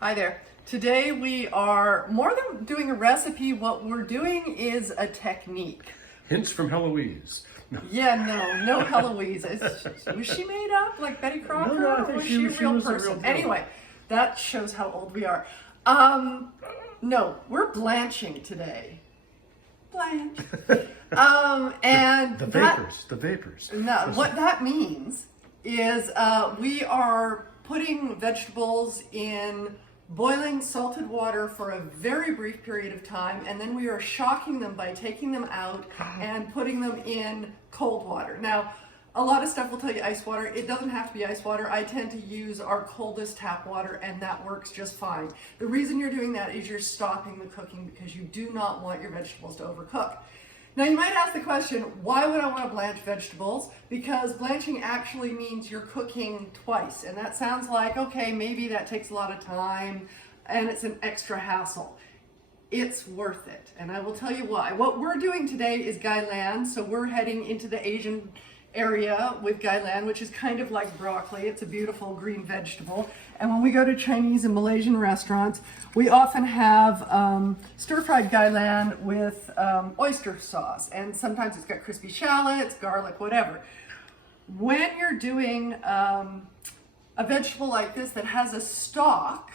Hi there. Today we are more than doing a recipe, what we're doing is a technique. Hints from Heloise. No. Yeah, no Heloise. Was she made up like Betty Crocker? No, I or think was she she a was real a real person? girl. Anyway, that shows how old we are. No, we're blanching today. Blanch. And The vapors. No, what that means is we are putting vegetables in boiling salted water for a very brief period of time, and then we are shocking them by taking them out and putting them in cold water. Now, a lot of stuff will tell you ice water. It doesn't have to be ice water. I tend to use our coldest tap water, and that works just fine. The reason you're doing that is you're stopping the cooking because you do not want your vegetables to overcook. Now you might ask the question, why would I want to blanch vegetables? Because blanching actually means you're cooking twice, and that sounds like, okay, maybe that takes a lot of time and it's an extra hassle. It's worth it, and I will tell you why. What we're doing today is Gailan, so we're heading into the Asian area with Gailan, which is kind of like broccoli. It's a beautiful green vegetable. And when we go to Chinese and Malaysian restaurants, we often have stir-fried Gailan with oyster sauce. And sometimes it's got crispy shallots, garlic, whatever. When you're doing a vegetable like this that has a stalk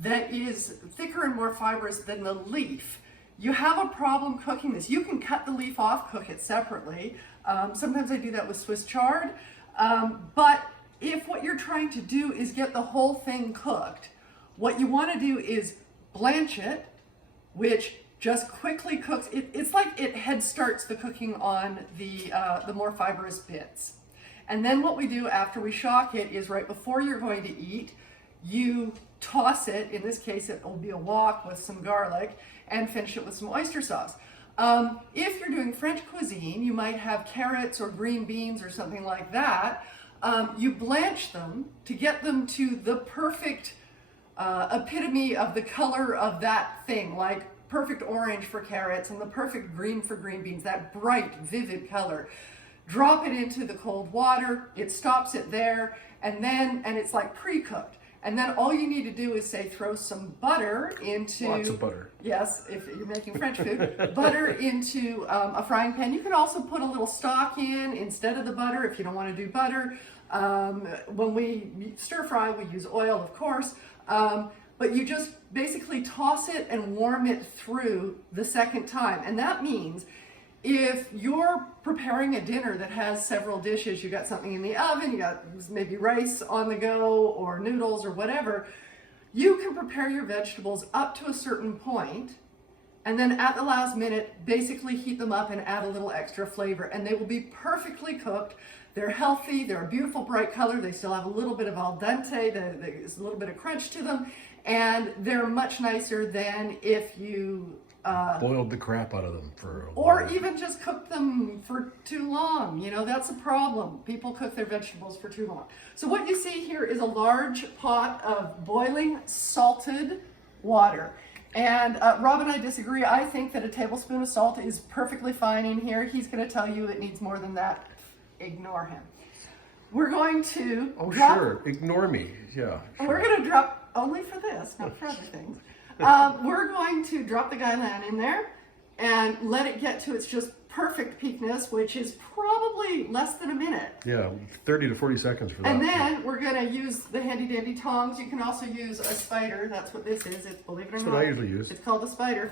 that is thicker and more fibrous than the leaf, you have a problem cooking this. You can cut the leaf off, cook it separately. Sometimes I do that with Swiss chard. But if what you're trying to do is get the whole thing cooked, what you want to do is blanch it, which just quickly cooks. It's like it head starts the cooking on the more fibrous bits. And then what we do after we shock it is right before you're going to eat, you toss it. In this case, it will be a wok with some garlic, and finish it with some oyster sauce. If you're doing French cuisine, you might have carrots or green beans or something like that. You blanch them to get them to the perfect epitome of the color of that thing, like perfect orange for carrots and the perfect green for green beans, that bright, vivid color. Drop it into the cold water, it stops it there, and it's like pre-cooked. And then all you need to do is say throw some butter into... Lots of butter. Yes, if you're making French food. Butter into a frying pan. You can also put a little stock in instead of the butter if you don't want to do butter. When we stir fry, we use oil, of course. But you just basically toss it and warm it through the second time. And that means if you're preparing a dinner that has several dishes, you got something in the oven, you got maybe rice on the go or noodles or whatever, you can prepare your vegetables up to a certain point, and then at the last minute, basically heat them up and add a little extra flavor, and they will be perfectly cooked. They're healthy, they're a beautiful bright color, they still have a little bit of al dente, there's a little bit of crunch to them, and they're much nicer than if you boiled the crap out of them for a or while. even just cook them for too long. You know, that's a problem. People cook their vegetables for too long. So what you see here is a large pot of boiling salted water. And Rob and I disagree. I think that a tablespoon of salt is perfectly fine in here. He's going to tell you it needs more than that. Ignore him. We're going to Sure, ignore me. Yeah. Sure. We're going to drop, only for this, not for other things. We're going to drop the Gailan in there and let it get to its just perfect peakness, which is probably less than a minute. Yeah, 30 to 40 seconds for that. And then we're going to use the handy dandy tongs. You can also use a spider. That's what this is. It's, believe it or That's not, what I usually use. It's called a spider.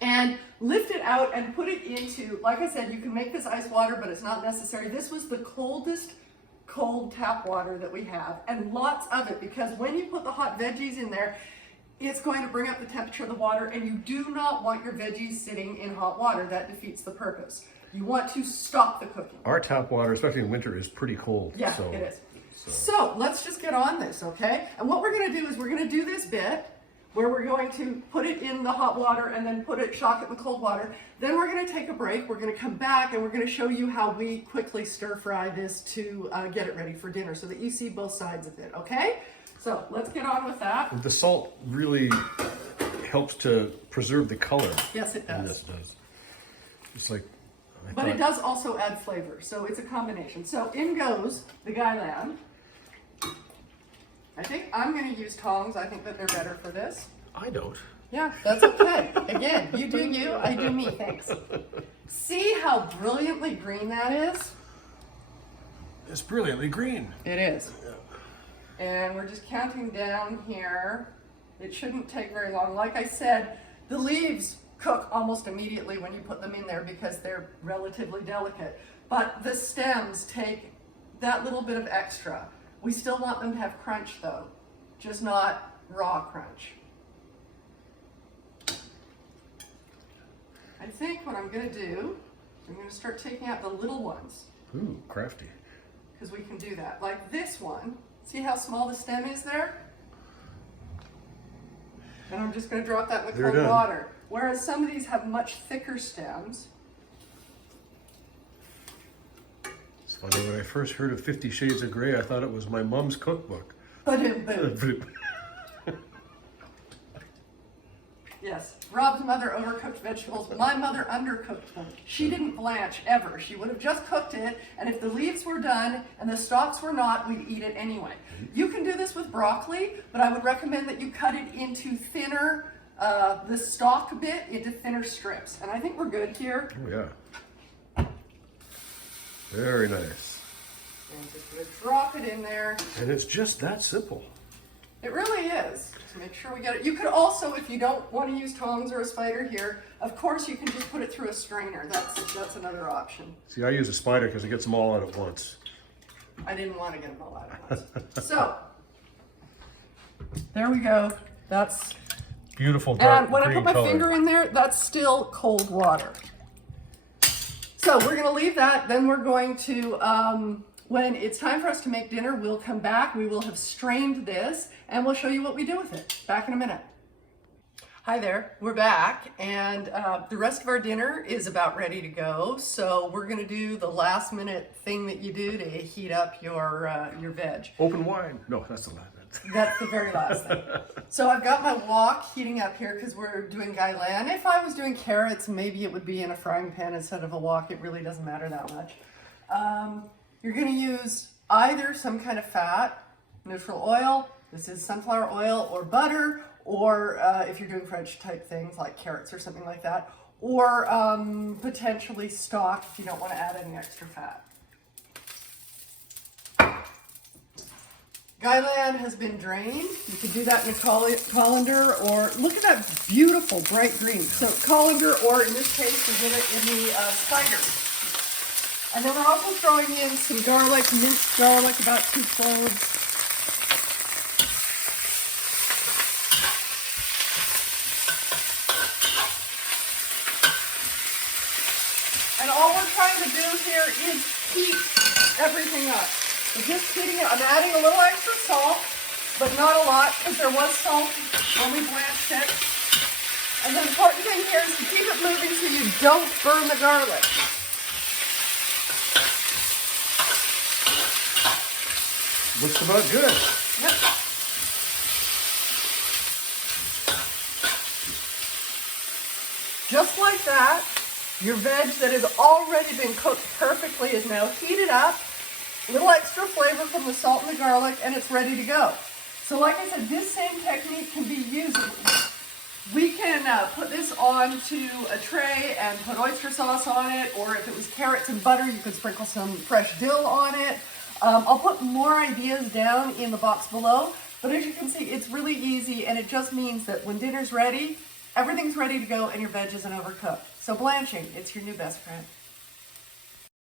And lift it out and put it into, like I said, you can make this ice water, but it's not necessary. This was the coldest cold tap water that we have, and lots of it, because when you put the hot veggies in there, it's going to bring up the temperature of the water, and you do not want your veggies sitting in hot water. That defeats the purpose. You want to stop the cooking. Our tap water, especially in winter, is pretty cold. Yeah, so, it is. So let's just get on this, okay? And what we're going to do is we're going to do this bit where we're going to put it in the hot water and then shock it in the cold water. Then we're going to take a break. We're going to come back and we're going to show you how we quickly stir fry this to get it ready for dinner so that you see both sides of it, okay? So let's get on with that. The salt really helps to preserve the color. Yes, it does. This does. It's like... But it does also add flavor, so it's a combination. So in goes the Gailan. I think I'm going to use tongs. I think that they're better for this. I don't. Yeah, that's okay. Again, you do you, I do me, thanks. See how brilliantly green that is? It's brilliantly green. It is. And we're just counting down here. It shouldn't take very long. Like I said, the leaves cook almost immediately when you put them in there because they're relatively delicate. But the stems take that little bit of extra. We still want them to have crunch though, just not raw crunch. I think what I'm going to do, I'm going to start taking out the little ones. Ooh, crafty. Because we can do that. Like this one, see how small the stem is there? And I'm just going to drop that in the They're cold done. water. Whereas some of these have much thicker stems. It's funny, when I first heard of 50 Shades of Grey, I thought it was my mom's cookbook. But yes, Rob's mother overcooked vegetables. My mother undercooked them. She didn't blanch ever. She would have just cooked it, and if the leaves were done and the stalks were not, we'd eat it anyway. You can do this with broccoli, but I would recommend that you cut it into thinner, the stalk bit into thinner strips. And I think we're good here. Oh, yeah. Very nice. And just gonna drop it in there. And it's just that simple. It really is. Just make sure we get it. You could also, if you don't want to use tongs or a spider here, of course you can just put it through a strainer. That's another option. See, I use a spider because it gets them all out at once. I didn't want to get them all out at once. So, there we go. That's, Beautiful dark and when I green put my color. finger in there, that's still cold water. So we're going to leave that. Then we're going to, when it's time for us to make dinner, we'll come back. We will have strained this and we'll show you what we do with it. Back in a minute. Hi there, we're back, and the rest of our dinner is about ready to go. So we're going to do the last minute thing that you do to heat up your veg. Open wide. No, that's the last. That's the very last thing. So I've got my wok heating up here because we're doing Gailan. If I was doing carrots, maybe it would be in a frying pan instead of a wok. It really doesn't matter that much. You're going to use either some kind of fat, neutral oil, this is sunflower oil, or butter, or if you're doing French type things like carrots or something like that, or potentially stock if you don't want to add any extra fat. Gailan has been drained. You could do that in a colander, or look at that beautiful bright green. So colander, or in this case, we did it in the spider. And then we're also throwing in some garlic, minced garlic, about 2 cloves. And all we're trying to do here is heat everything up. So just heating it. I'm adding a little extra salt, but not a lot, because there was salt when we blanched it. And the important thing here is to keep it moving so you don't burn the garlic. Looks about good. Yep. Just like that, your veg that has already been cooked perfectly is now heated up. A little extra flavor from the salt and the garlic, and it's ready to go. So like I said, this same technique can be used. We can put this onto a tray and put oyster sauce on it, or if it was carrots and butter, you could sprinkle some fresh dill on it. I'll put more ideas down in the box below, but as you can see, it's really easy, and it just means that when dinner's ready, everything's ready to go and your veg isn't overcooked. So blanching, it's your new best friend.